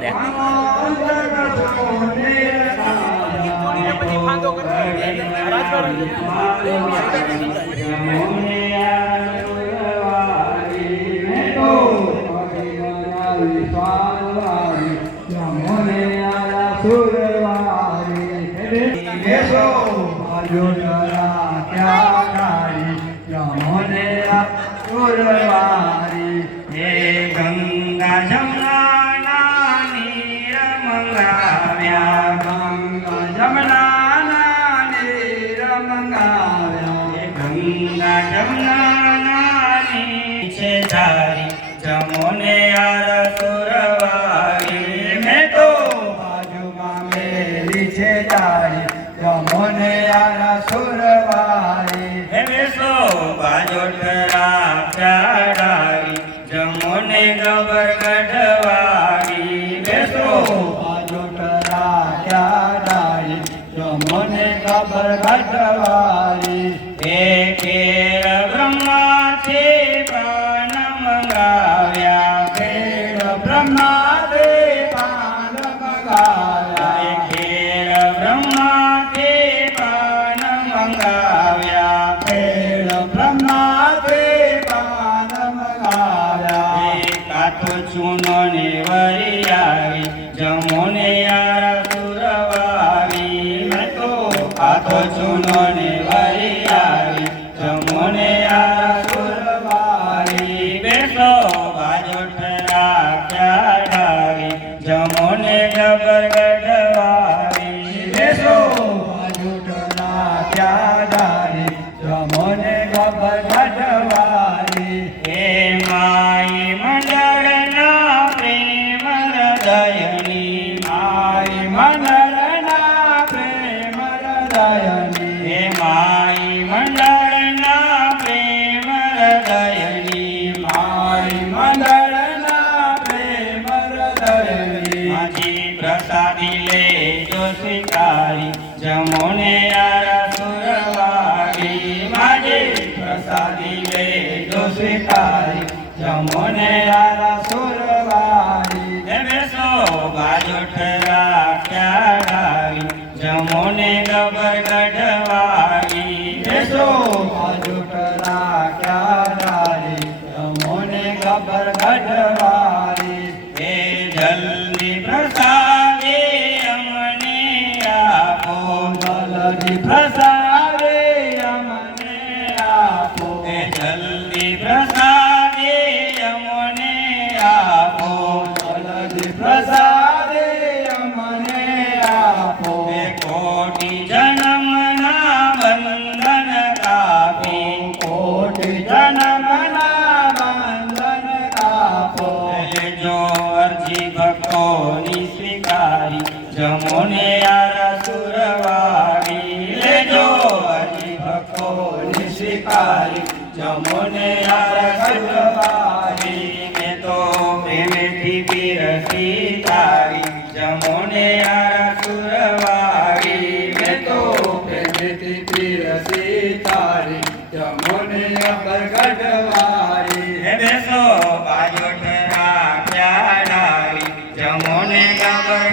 રાધે हे गंगा जमुना नीर मंगाव्या गंगा जमुना नीर मंगाव्या गंगा जमुना नीचे धारी जमुने यार सुरवारी मैं तो बाजू मेरी छे धारी जमुने यार सुरवारी हे सो बाजू टरा प्यारी जमुने गबर गढ़वारी बेसो बाजू टरा प्यारी जमुने गबर गढ़वारी केर ब्रह्मा थे पान मंगाव्या केर ब्रह्मा थे पान मंगाव्या केर ब्रह्मा थे पान मंगाव्या केर ब्रह्मा थे पान मंगाव्या कातो चूनो ने वरी आई जमुने यार सुरवारी मैं तो कातो चूनो ने वरी आई जमुने यार सुरवारी बेसो बाजू ठरा क्या डारी जमुने गबर गढ़वारी बेसो बाजू ठरा क्या डारी जमुने गबर गढ़वारी हे माई मंडळना प्रेम हृदयनी माई मंडळना प्रेम हृदयनी हे माई मंडळना प्रेम हृदयनी माई मंडळना प्रेम हृदयनी माझी प्रसादी ले जो स्वीकारी जमुने यार सुरवारी माझी प्रसादी ले जो स्वीकारी जमुने यार सुरवारी बेसो बाजू ठरा क्या डारी जमुने गबर गढ़वारी बेसो बाजू ठरा क्या डारी जमुने गबर गढ़वारी हे जल्दी प्रसादे अमने आपो जल्दी प्रसादे अमने आपो हे जल्दी प्रसादे अमने आपो जल्दी प्रसादे अमने आपो हे कोटि जन्मना बंधन कापी कोटि जन्मना बंधन कापो जो अर्जी भक्तोनी स्वीकारी जमुने यार सुरवारी ले जो अर्जी भक्तोनी स्वीकारी जमुने यार सुरवारी मैं तो प्रेमथी पीरसी तारी जमुने यार सुरवारी मैं तो प्रेमथी पीरसी तारी जमुने यार गढ़वारी हे बेसो बाजू ठरा प्यारी जमुने गबर